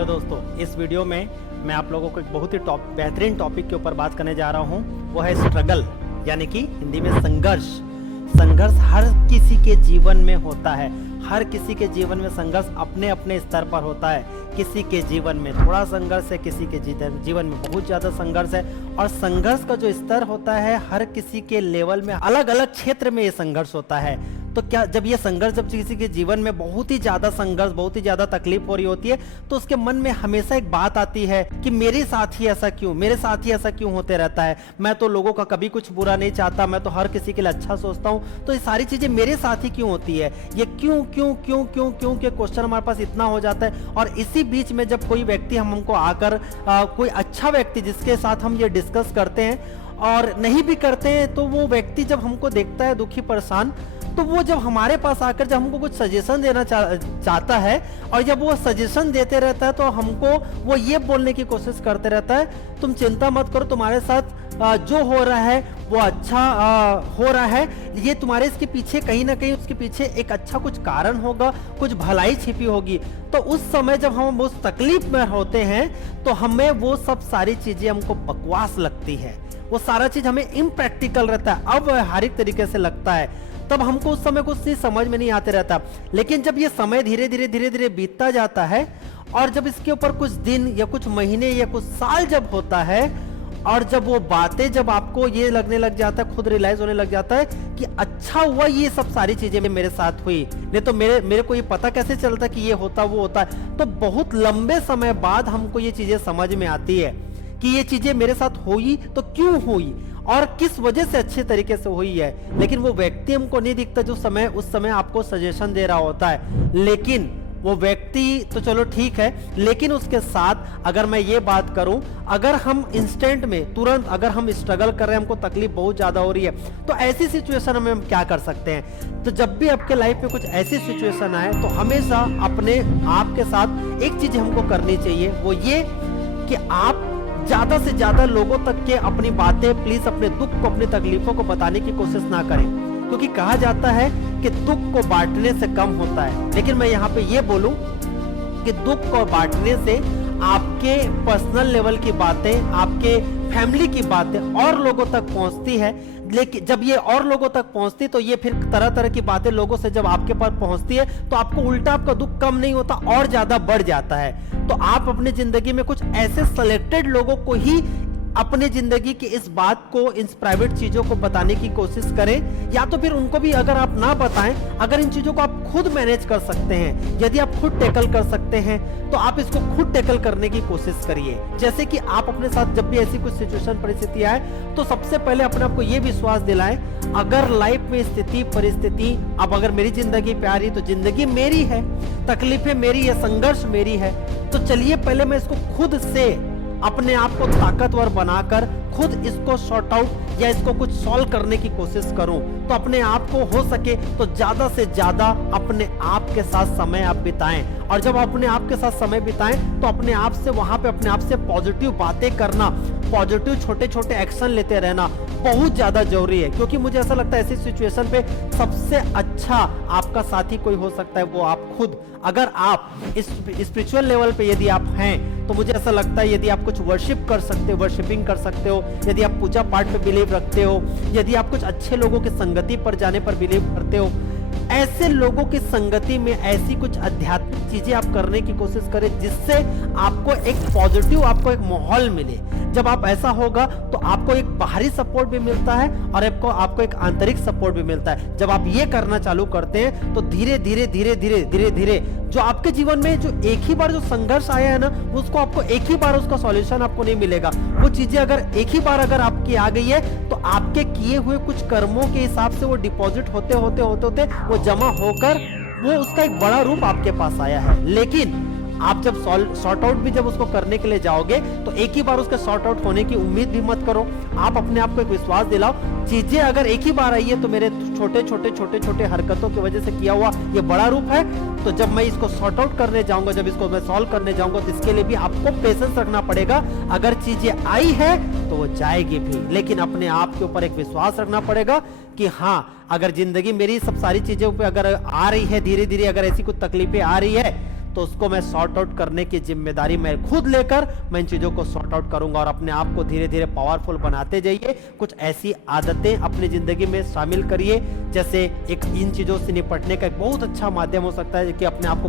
Hello दोस्तों, इस video में मैं आप लोगों को एक बहुत ही बेहतरीन टॉपिक के ऊपर बात करने जा रहा हूँ। वो है स्ट्रगल, यानी कि हिंदी में संघर्ष। संघर्ष हर किसी के जीवन में होता है। हर किसी के जीवन में संघर्ष अपने अपने स्तर पर होता है। किसी के जीवन में थोड़ा संघर्ष है, किसी के जीवन में बहुत ज़्यादा संघर्ष है। और संघर्ष का जो स्तर होता है, हर किसी के लेवल में अलग अलग क्षेत्र में ये संघर्ष होता है। तो क्या जब ये संघर्ष जब किसी के जीवन में बहुत ही ज़्यादा संघर्ष, बहुत ही ज़्यादा तकलीफ हो रही होती है, तो उसके मन में हमेशा एक बात आती है कि मेरे साथ ही ऐसा क्यों, मेरे साथ ही ऐसा क्यों होते रहता है। मैं तो लोगों का कभी कुछ बुरा नहीं चाहता, मैं तो हर किसी के लिए अच्छा सोचता हूँ, तो ये सारी चीज़ें मेरे साथ ही क्यों होती है। ये क्यों क्यों क्यों क्यों क्यों के क्वेश्चन हमारे पास इतना हो जाता है। और इसी बीच में जब कोई व्यक्ति हमको आकर कोई अच्छा व्यक्ति जिसके साथ हम ये डिस्कस करते हैं और नहीं भी करते हैं, तो वो व्यक्ति जब हमको देखता है दुखी परेशान, तो वो जब हमारे पास आकर जब हमको कुछ सजेशन देना चाहता है, और जब वो सजेशन देते रहता है, तो हमको वो ये बोलने की कोशिश करते रहता है, तुम चिंता मत करो, तुम्हारे साथ जो हो रहा है वो अच्छा हो रहा है। ये तुम्हारे इसके पीछे कहीं ना कहीं उसके पीछे एक अच्छा कुछ कारण होगा, कुछ भलाई छिपी होगी। तो उस समय जब हम उस तकलीफ में होते हैं, तो हमें वो सब सारी चीजें हमको बकवास लगती है। वो सारा चीज हमें इम्प्रैक्टिकल रहता है, अव्यवहारिक तरीके से लगता है। तब हमको उस समय कुछ चीज समझ में नहीं आते रहता। लेकिन जब ये समय धीरे धीरे बीतता जाता है, और जब इसके ऊपर कुछ दिन या कुछ महीने या कुछ साल जब होता है, और जब वो बातें जब आपको ये लगने लग जाता है, खुद रियलाइज होने लग जाता है कि अच्छा हुआ ये सब सारी चीजें मेरे साथ हुई, नहीं तो मेरे को ये पता कैसे चलता कि ये होता वो होता है। तो बहुत लंबे समय बाद हमको ये चीजें समझ में आती है कि ये चीजें मेरे साथ हुई तो क्यों हुई और किस वजह से अच्छे तरीके से हुई है। लेकिन वो व्यक्ति हमको नहीं दिखता जो उस समय आपको सजेशन दे रहा होता है। लेकिन वो व्यक्ति तो चलो ठीक है, लेकिन उसके साथ अगर मैं ये बात करूं, अगर हम इंस्टेंट में तुरंत अगर हम स्ट्रगल कर रहे हैं, हमको तकलीफ बहुत ज्यादा हो रही है, तो ऐसी सिचुएशन में हम क्या कर सकते हैं। तो जब भी आपके लाइफ में कुछ ऐसी सिचुएशन आए, तो हमेशा अपने आप के साथ एक चीज हमको करनी चाहिए, वो ये कि आप ज्यादा से ज्यादा लोगों तक के अपनी बातें, प्लीज अपने दुख को, अपनी तकलीफों को बताने की कोशिश ना करें। क्योंकि कहा जाता है कि दुख को बांटने से कम होता है। लेकिन मैं यहाँ पे ये बोलूं कि दुख को बांटने से आपके पर्सनल लेवल की बातें, आपके फैमिली की बातें और लोगों तक पहुंचती है। लेकिन जब ये और लोगों तक पहुंचती, तो ये फिर तरह तरह की बातें लोगों से जब आपके पास पहुंचती है, तो आपको उल्टा आपका दुख कम नहीं होता और ज्यादा बढ़ जाता है। तो आप अपनी जिंदगी में कुछ ऐसे सेलेक्टेड लोगों को ही अपने जिंदगी की इस बात को, इन प्राइवेट चीजों को बताने की कोशिश करें, या तो फिर उनको भी अगर आप ना बताएं, अगर इन चीजों को आप खुद मैनेज कर सकते हैं, यदि आप खुद टैकल कर सकते हैं, तो आप इसको खुद टैकल करने की कोशिश करिए। जैसे कि आप अपने साथ जब भी ऐसी कुछ सिचुएशन परिस्थिति आए, तो सबसे पहले अपने आप को यह विश्वास दिलाएं, अगर लाइफ में स्थिति परिस्थिति अब अगर मेरी जिंदगी पे आ रही, तो जिंदगी मेरी है, तकलीफें मेरी है, संघर्ष मेरी है, तो चलिए पहले मैं इसको खुद से अपने आप को ताकतवर बनाकर खुद इसको सॉर्ट आउट या इसको कुछ सॉल्व करने की कोशिश करूं। तो अपने आप को हो सके तो ज्यादा से ज्यादा अपने आप के साथ समय आप बिताएं, और जब अपने आप के साथ समय बिताएं, तो अपने आप से वहां पे अपने आप से पॉजिटिव बातें करना, पॉजिटिव छोटे छोटे एक्शन लेते रहना बहुत ज्यादा जरूरी है। क्योंकि मुझे ऐसा लगता है ऐसी सिचुएशन पे सबसे अच्छा आपका साथी कोई हो सकता है, वो आप खुद। अगर आप इस स्पिरिचुअल लेवल पे यदि आप हैं, तो मुझे ऐसा लगता है यदि आप कुछ वर्शिप कर सकते हो, वर्शिपिंग कर सकते हो, यदि आप पूजा पाठ पे बिलीव रखते हो, यदि आप कुछ अच्छे लोगों की संगति पर जाने पर बिलीव करते हो, ऐसे लोगों की संगति में ऐसी कुछ आध्यात्मिक चीजें आप करने की कोशिश करें जिससे आपको एक पॉजिटिव, आपको एक माहौल मिले। जब आप ऐसा होगा, तो आपको एक बाहरी सपोर्ट भी मिलता है और आपको एक आंतरिक सपोर्ट भी मिलता है। जब आप ये करना चालू करते हैं, तो धीरे धीरे धीरे धीरे धीरे धीरे जो आपके जीवन में जो एक ही बार जो संघर्ष आया है ना, उसको आपको एक ही बार उसका सॉल्यूशन आपको नहीं मिलेगा। वो चीजें अगर एक ही बार अगर आपकी आ गई है, तो आपके किए हुए कुछ कर्मों के हिसाब से वो डिपॉजिट होते होते होते होते वो जमा होकर वो उसका एक बड़ा रूप आपके पास आया है। लेकिन आप जब सॉर्ट आउट भी जब उसको करने के लिए जाओगे, तो एक ही बार उसके सॉर्ट आउट होने की उम्मीद भी मत करो। आप अपने आप को एक विश्वास दिलाओ, चीजें अगर एक ही बार आई है, तो मेरे छोटे छोटे हरकतों की वजह से किया हुआ ये बड़ा रूप है। तो जब मैं इसको सॉर्ट आउट करने जाऊंगा, जब इसको मैं सॉल्व करने जाऊंगा, तो इसके लिए भी आपको पेशेंस रखना पड़ेगा। अगर चीजें आई है तो वो जाएगी भी, लेकिन अपने आप के ऊपर एक विश्वास रखना पड़ेगा कि हाँ, अगर जिंदगी मेरी सब सारी चीजों पे अगर आ रही है, धीरे धीरे अगर ऐसी कुछ तकलीफें आ रही है, तो उसको मैं सॉर्ट आउट करने की जिम्मेदारी मैं खुद लेकर मैं इन चीज़ों को सॉर्ट आउट करूंगा और अपने आप को धीरे धीरे पावरफुल बनाते जाइए। कुछ ऐसी आदतें अपनी ज़िंदगी में शामिल करिए, जैसे एक इन चीज़ों से निपटने का एक बहुत अच्छा माध्यम हो सकता है कि अपने आप को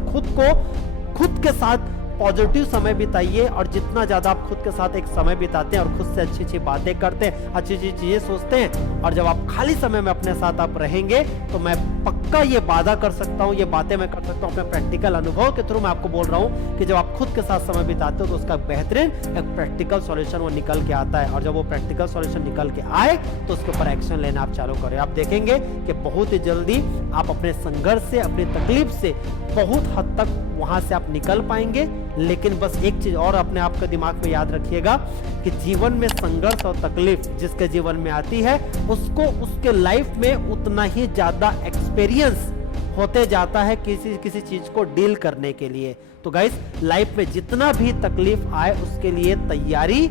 खुद के साथ पॉजिटिव समय बिताइए। और जितना ज़्यादा आप खुद के साथ एक समय बिताते हैं और खुद से अच्छी अच्छी बातें करते हैं, अच्छी अच्छी चीज़ें सोचते हैं, और जब आप खाली समय में अपने साथ आप रहेंगे, तो मैं पक्का ये वादा कर सकता हूँ, ये बातें मैं कर सकता हूँ अपने प्रैक्टिकल अनुभव के थ्रू मैं आपको बोल रहा हूँ कि जब आप खुद के साथ समय बिताते हो तो उसका बेहतरीन एक प्रैक्टिकल सॉल्यूशन वो निकल के आता है। और जब वो प्रैक्टिकल सॉल्यूशन निकल के आए तो उसके ऊपर एक्शन लेना आप चालू करें। आप देखेंगे कि बहुत ही जल्दी आप अपने संघर्ष से, अपनी तकलीफ से बहुत हद तक वहां से आप निकल पाएंगे। लेकिन बस एक चीज और अपने आप के दिमाग में याद रखिएगा कि जीवन में संघर्ष और तकलीफ जिसके जीवन में आती है उसको उसके लाइफ में उतना ही ज्यादा एक्सपीरियंस होते जाता है किसी चीज को डील करने के लिए। तो गाइस, लाइफ में जितना भी तकलीफ आए उसके लिए तैयारी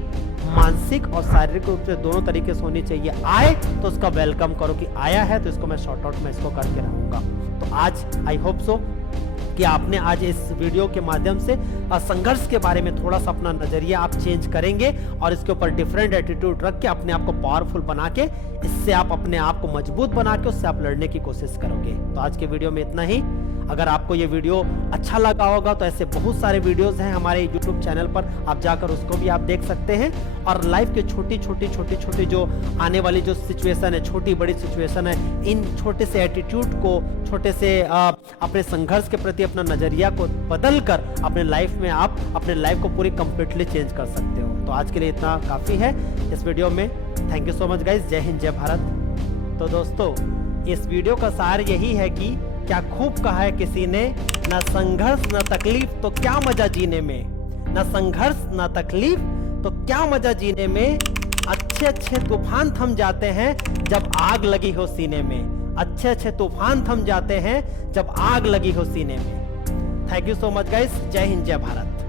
मानसिक और शारीरिक रूप से दोनों तरीके से होनी चाहिए। आए तो उसका वेलकम करो कि आया है तो इसको मैं शॉर्ट आउट में इसको करके रहूंगा। तो आज आई होप सो कि आपने आज इस वीडियो के माध्यम से संघर्ष के बारे में थोड़ा सा अपना नजरिया आप चेंज करेंगे और इसके ऊपर डिफरेंट एटीट्यूड रख के अपने आप को पावरफुल बना के इससे आप अपने आप को मजबूत बना के उससे आप लड़ने की कोशिश करोगे। तो आज के वीडियो में इतना ही। अगर आपको ये वीडियो अच्छा लगा होगा तो ऐसे बहुत सारे वीडियोस हैं हमारे YouTube चैनल पर, आप जाकर उसको भी आप देख सकते हैं। और लाइफ के छोटी जो आने वाली जो सिचुएशन है, छोटी बड़ी सिचुएशन है, इन छोटे से एटीट्यूड को, छोटे से अपने संघर्ष के प्रति अपना नजरिया को बदल कर अपने लाइफ में आप अपने लाइफ को पूरी कंप्लीटली चेंज कर सकते हो। तो आज के लिए इतना काफी है इस वीडियो में। Thank you so much guys. जय हिंद, जय भारत। तो दोस्तों, इस वीडियो का सार यही है कि क्या खूब कहा है किसी ने, न संघर्ष न तकलीफ तो क्या मजा जीने में, न संघर्ष न तकलीफ तो क्या मजा जीने में, अच्छे तूफान थम जाते हैं जब आग लगी हो सीने में, अच्छे तूफान थम जाते हैं जब आग लगी हो सीने में। Thank you so much guys. जय हिंद, जय भारत।